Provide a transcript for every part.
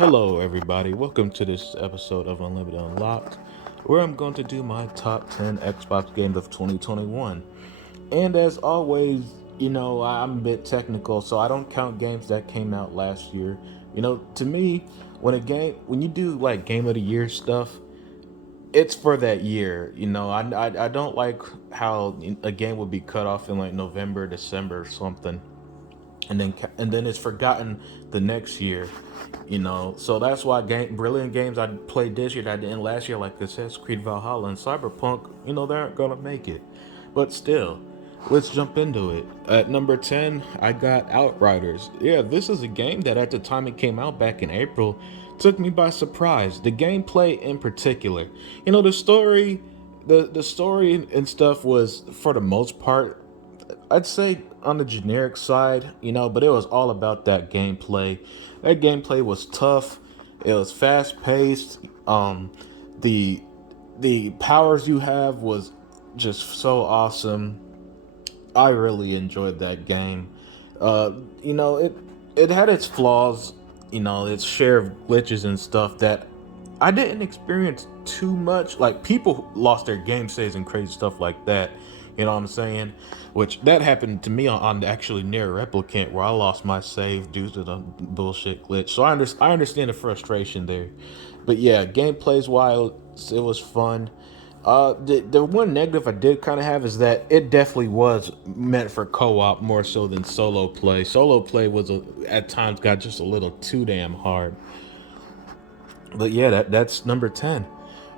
Hello, everybody. Welcome to this episode of Unlimited Unlocked, where I'm going to do my top 10 Xbox games of 2021. And as always, I'm a bit technical, so I don't count games that came out last year. To me, when you do like game of the year stuff, it's for that year. I don't like how a game would be cut off in like November, December, or something, and then it's forgotten the next year. So that's why brilliant games I played this year that I didn't last year, like Assassin's Creed Valhalla and Cyberpunk, they aren't gonna make it. But still, let's jump into it. At number 10, I got Outriders. Yeah, this is a game that at the time it came out back in April took me by surprise. The gameplay in particular, the story and stuff was, for the most part, I'd say on the generic side, but it was all about that gameplay. That gameplay was tough. It was fast paced. The the powers you have was just so awesome. I really enjoyed that game. Uh, it had its flaws. Its share of glitches and stuff that I didn't experience too much. Like, people lost their game saves and crazy stuff like that. You know what I'm saying? Which that happened to me on actually near replicant, where I lost my save due to the bullshit glitch. So I understand the frustration there. But yeah, gameplay's wild. It was fun. The one negative I did kind of have is that it definitely was meant for co-op more so than solo play. Solo play at times got just a little too damn hard. But yeah, that's number 10.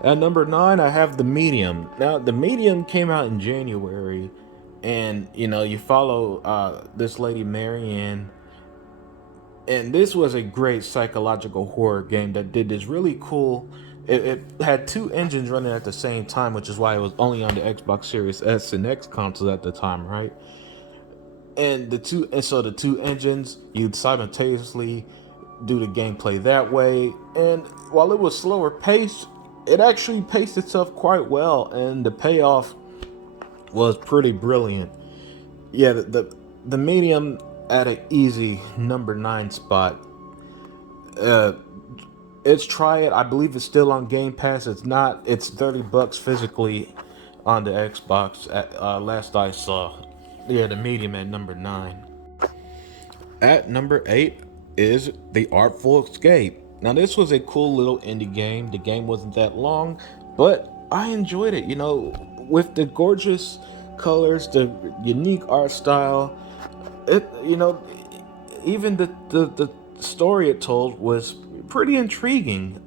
At number 9, I have The Medium. Now, The Medium came out in January, and you follow this lady Marianne, and this was a great psychological horror game that did this really cool. It had two engines running at the same time, which is why it was only on the Xbox Series S and X consoles at the time, right? So the two engines, you'd simultaneously do the gameplay that way. And while it was slower paced, it actually paced itself quite well, and the payoff was pretty brilliant. Yeah, the Medium at an easy number 9 spot. Uh, it's try it. I believe it's still on Game Pass. It's not. It's $30 physically on the Xbox. At last I saw. Yeah, the Medium at number 9. At number 8 is The Artful Escape. Now, this was a cool little indie game. The game wasn't that long, but I enjoyed it. With the gorgeous colors, the unique art style, it even the story it told was pretty intriguing.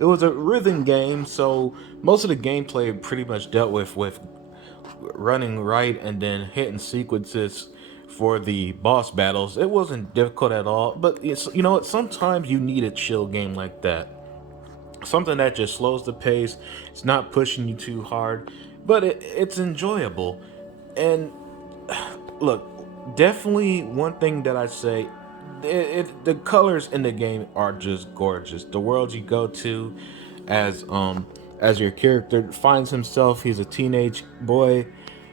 It was a rhythm game, so most of the gameplay pretty much dealt with running right and then hitting sequences for the boss battles. It wasn't difficult at all, but sometimes you need a chill game like that. Something that just slows the pace. It's not pushing you too hard, but it's enjoyable. And look, definitely one thing that I say, the colors in the game are just gorgeous. The world you go to, as your character finds himself, he's a teenage boy,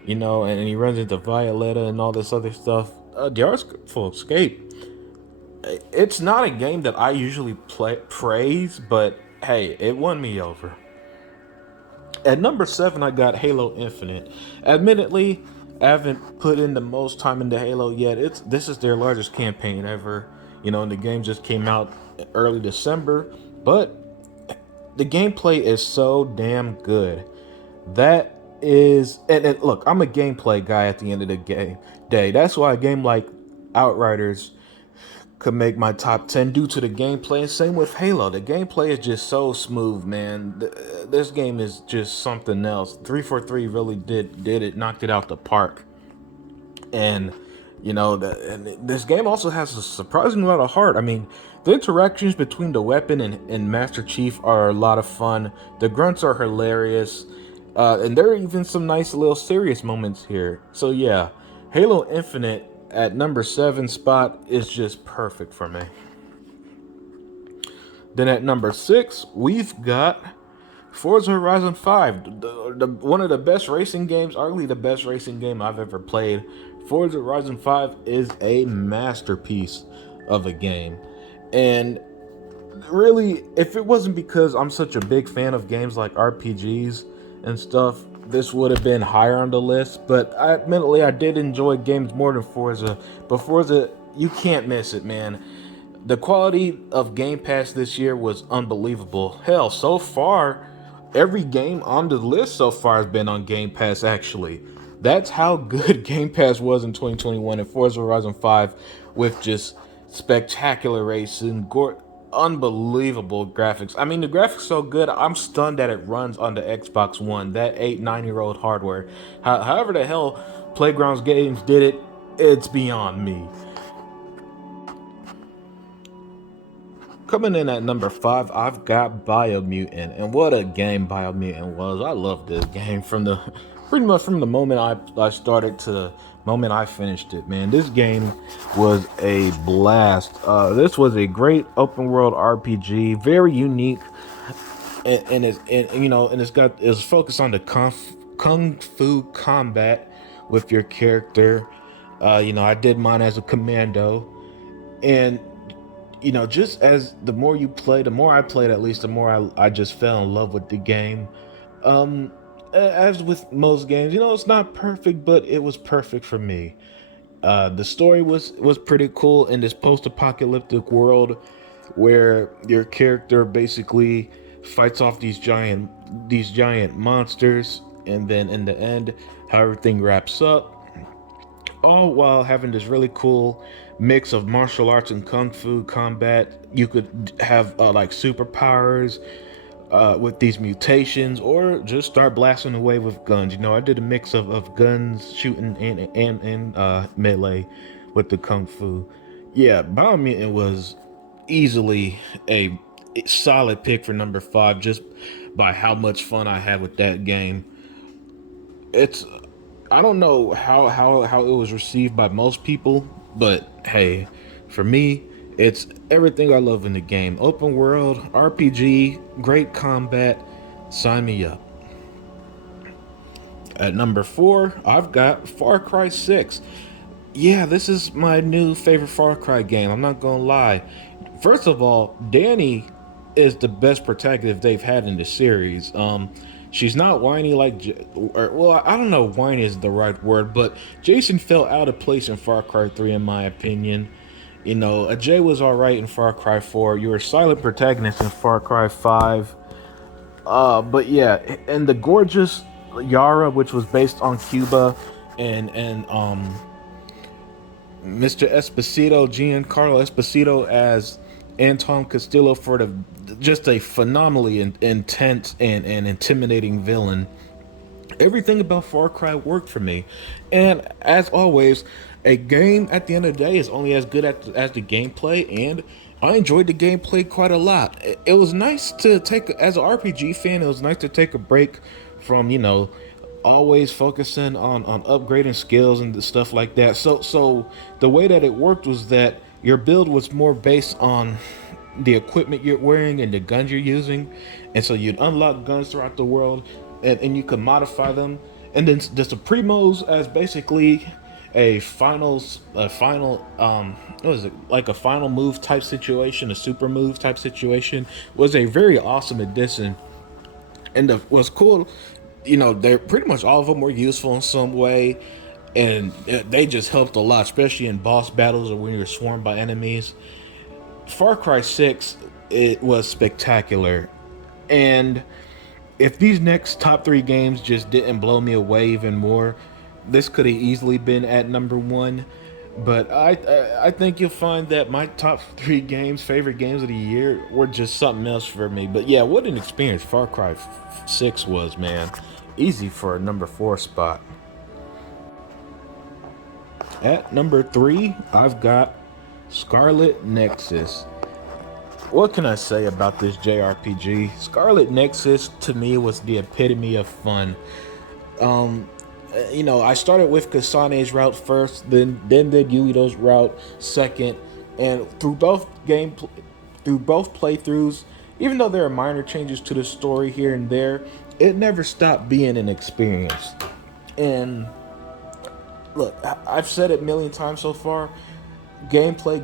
and he runs into Violetta and all this other stuff. The Artful Escape, it's not a game that I usually praise, but hey, it won me over. At number 7, I got Halo Infinite. Admittedly, I haven't put in the most time into Halo yet. This is their largest campaign ever. And the game just came out early December, but the gameplay is so damn good. That is, and look, I'm a gameplay guy at the end of the day. That's why a game like Outriders could make my top 10 due to the gameplay, and same with Halo. The gameplay is just so smooth, man. This game is just something else. 343 really did it, knocked it out the park. And and this game also has a surprising amount of heart. I mean, the interactions between the weapon and Master Chief are a lot of fun. The grunts are hilarious, and there are even some nice little serious moments here. So yeah, Halo Infinite at number 7 spot is just perfect for me. Then at number 6, we've got Forza Horizon 5, one of the best racing games, arguably the best racing game I've ever played. Forza Horizon 5 is a masterpiece of a game. And really, if it wasn't because I'm such a big fan of games like RPGs and stuff, this would have been higher on the list. But admittedly, I did enjoy games more than Forza. But Forza, you can't miss it, man. The quality of Game Pass this year was unbelievable. Hell, so far, every game on the list so far has been on Game Pass, actually. That's how good Game Pass was in 2021 and Forza Horizon 5 with just spectacular racing, unbelievable graphics. I mean, the graphics so good, I'm stunned that it runs on the Xbox One, that 8, 9-year-old hardware. However the hell Playgrounds Games did it, it's beyond me. Coming in at number 5, I've got Biomutant, and what a game Biomutant was. I love this game from the pretty much from the moment I started to the moment I finished it. Man, this game was a blast. This was a great open world RPG, very unique, and it's focused on the kung fu combat with your character. I did mine as a commando, and just as the more you play, the more I played, at least the more I just fell in love with the game. As with most games, it's not perfect, but it was perfect for me. The story was pretty cool in this post-apocalyptic world where your character basically fights off these giant monsters, and then in the end, how everything wraps up, all while having this really cool mix of martial arts and kung fu combat. You could have like superpowers with these mutations, or just start blasting away with guns. I did a mix of guns, shooting, and melee with the kung fu. Yeah, Biomutant was easily a solid pick for number 5, just by how much fun I had with that game. It's I don't know how it was received by most people, but hey, for me, it's everything I love in the game. Open world, RPG, great combat. Sign me up. At number 4, I've got Far Cry 6. Yeah, this is my new favorite Far Cry game. I'm not gonna lie. First of all, Danny is the best protagonist they've had in the series. She's not whiny well, I don't know, whiny is the right word, but Jason fell out of place in Far Cry 3, in my opinion. Ajay was alright in Far Cry 4. You were a silent protagonist in Far Cry 5. But yeah, and the gorgeous Yara, which was based on Cuba, and Mr. Esposito, Giancarlo Esposito as Anton Castillo, for just a phenomenally intense and intimidating villain. Everything about Far Cry worked for me, and as always, a game at the end of the day is only as good as the gameplay, and I enjoyed the gameplay quite a lot. It was nice to take, as an RPG fan, it was nice to take a break from always focusing on upgrading skills and stuff like that. So the way that it worked was that your build was more based on the equipment you're wearing and the guns you're using, and so you'd unlock guns throughout the world, and you could modify them. And then the Supremos, as basically a final what is it, like a final move type situation, a super move type situation, was a very awesome addition. And what's cool, they're pretty much all of them were useful in some way, and they just helped a lot, especially in boss battles or when you're swarmed by enemies. Far Cry 6, it was spectacular, and if these next top 3 games just didn't blow me away even more, this could have easily been at number 1. But I think you'll find that my top 3 games, favorite games of the year, were just something else for me. But yeah, what an experience Far Cry 6 was, man. Easy for a number 4 spot. At number 3, I've got Scarlet Nexus. What can I say about this JRPG? Scarlet Nexus to me was the epitome of fun. I started with Kasane's route first, then did Yuito's route second, and through both playthroughs, even though there are minor changes to the story here and there, it never stopped being an experience. And look, I've said it a million times so far, gameplay.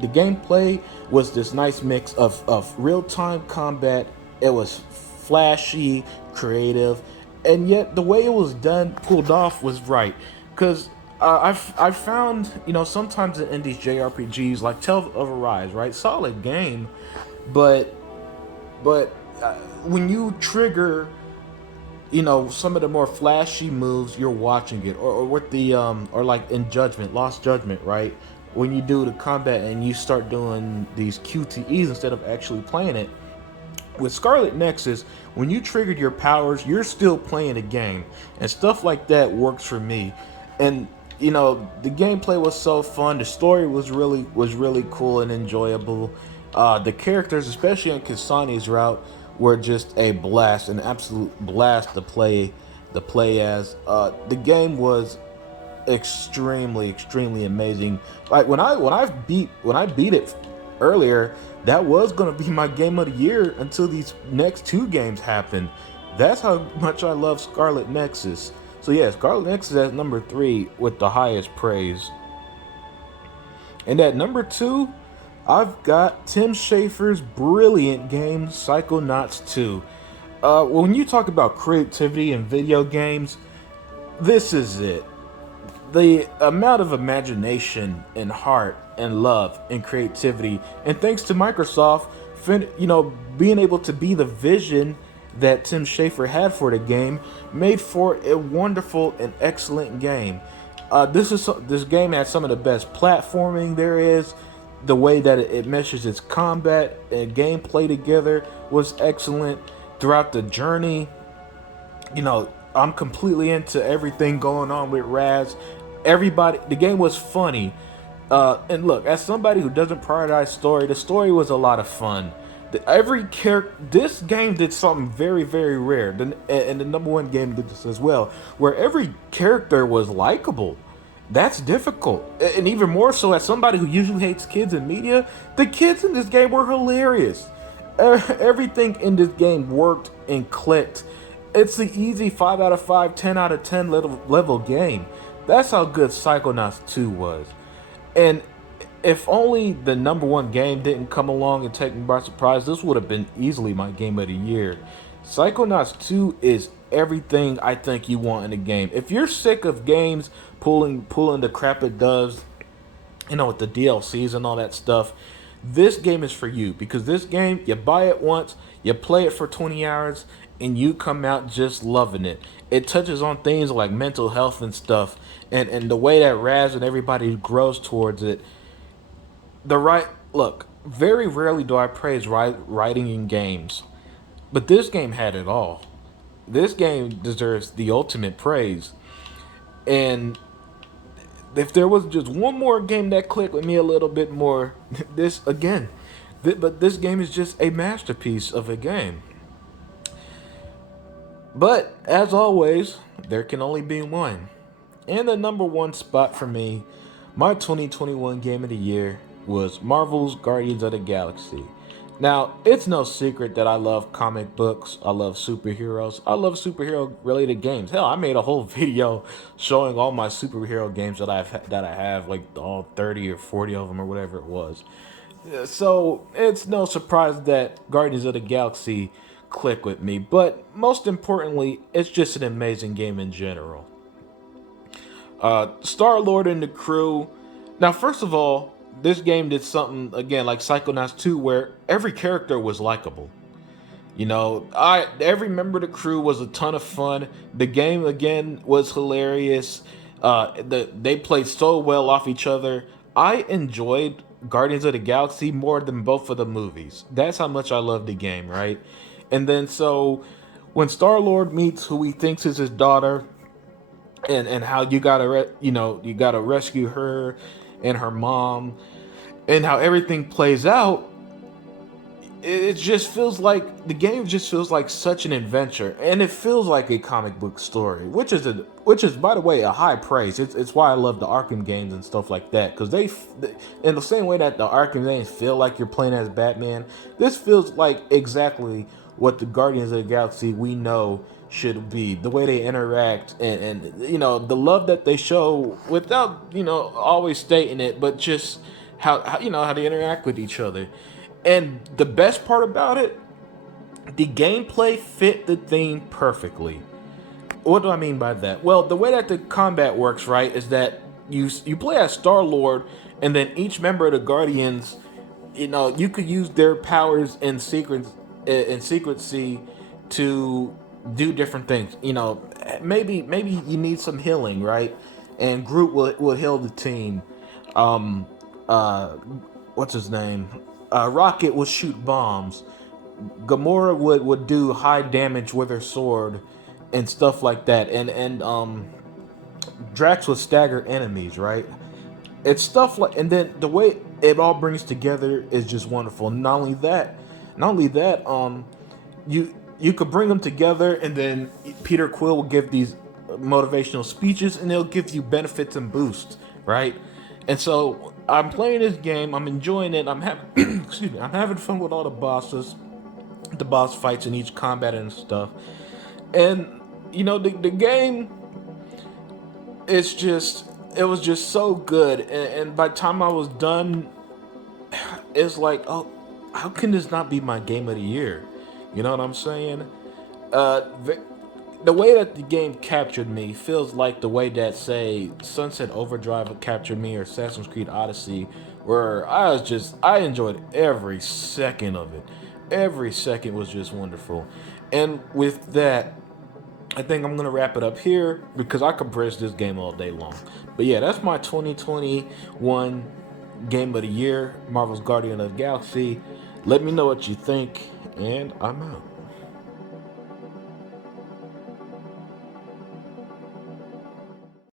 The gameplay was this nice mix of real-time combat. It was flashy, creative, and yet the way it was done, pulled off, was right. Because I've found, sometimes in these JRPGs, like Tales of Arise, right? Solid game, but when you trigger some of the more flashy moves, you're watching it, or with the or like in Judgment, Lost Judgment, right? When you do the combat and you start doing these QTEs instead of actually playing it. With Scarlet Nexus, when you triggered your powers, you're still playing the game, and stuff like that works for me. And the gameplay was so fun. The story was really cool and enjoyable. The characters, especially on Kasani's route, were just a blast, an absolute blast to play as. The game was extremely amazing. Like when I beat it earlier, that was gonna be my game of the year until these next two games happened. That's how much I love Scarlet Nexus. So yeah, Scarlet Nexus at number 3 with the highest praise. And at number 2, I've got Tim Schafer's brilliant game, Psychonauts 2. When you talk about creativity in video games, this is it. The amount of imagination and heart and love and creativity, and thanks to Microsoft, being able to be the vision that Tim Schafer had for the game, made for a wonderful and excellent game. This game has some of the best platforming there is. The way that it meshes its combat and gameplay together was excellent throughout the journey. I'm completely into everything going on with Raz. The game was funny. And look, as somebody who doesn't prioritize story, the story was a lot of fun. This game did something very rare, and the number one game did this as well, where every character was likable. That's difficult, and even more so as somebody who usually hates kids in media. The kids in this game were hilarious. Everything in this game worked and clicked. It's the easy 5 out of 5, 10 out of 10 level game. That's how good Psychonauts 2 was. And if only the number one game didn't come along and take me by surprise, this would have been easily my game of the year. Psychonauts 2 is everything I think you want in a game. If you're sick of games pulling the crap it does, with the DLCs and all that stuff, this game is for you. Because this game, you buy it once, you play it for 20 hours, and you come out just loving it. It touches on things like mental health and stuff, and the way that Raz and everybody grows towards it. Look, very rarely do I praise writing in games, but this game had it all. This game deserves the ultimate praise. And if there was just one more game that clicked with me a little bit more, but this game is just a masterpiece of a game. But as always, there can only be one. And the number one spot for me, my 2021 game of the year, was Marvel's Guardians of the Galaxy. Now, it's no secret that I love comic books, I love superheroes, I love superhero related games. Hell, I made a whole video showing all my superhero games that I have, like all 30 or 40 of them or whatever it was. So, it's no surprise that Guardians of the Galaxy click with me, but most importantly, it's just an amazing game in general. Star-Lord and the crew. Now, first of all, this game did something, again, like Psychonauts 2, where every character was likable. Every member of the crew was a ton of fun. The game, again, was hilarious. They played so well off each other. I enjoyed Guardians of the Galaxy more than both of the movies. That's how much I love the game, right? And then so when Star-Lord meets who he thinks is his daughter, and how you gotta rescue her and her mom, and how everything plays out, it just feels like the game just feels like such an adventure, and it feels like a comic book story, which is by the way a high praise. It's why I love the Arkham games and stuff like that, because they, in the same way that the Arkham games feel like you're playing as Batman, this feels like exactly what the Guardians of the Galaxy we know should be, the way they interact, and you know, the love that they show without, you know, always stating it, but just how you know how they interact with each other. And the best part about it, the gameplay fit the theme perfectly. What do I mean by that? Well, the way that the combat works, right, is that you play as Star Lord, and then each member of the Guardians, you know, you could use their powers in secrecy to do different things. You know, maybe you need some healing, right? And Groot will heal the team. Um, uh, what's his name? Rocket will shoot bombs. Gamora would do high damage with her sword and stuff like that. And Drax would stagger enemies, right? It's stuff like, and then the way it all brings together is just wonderful. Not only that, you could bring them together, and then Peter Quill will give these motivational speeches, and they'll give you benefits and boosts, right? And so I'm playing this game, I'm enjoying it, I'm having excuse me, I'm having fun with all the bosses, the boss fights in each combat and stuff. And you know, the game, it's just, it was just so good, and by the time I was done, it's like, oh, how can this not be my game of the year? You know what I'm saying? The way that the game captured me feels like the way that, say, Sunset Overdrive captured me, or Assassin's Creed Odyssey, where I enjoyed every second of it. Every second was just wonderful. And with that, I think I'm gonna wrap it up here because I could praise this game all day long. But yeah, that's my 2021 game of the year, Marvel's Guardian of the Galaxy. Let me know what you think, and I'm out.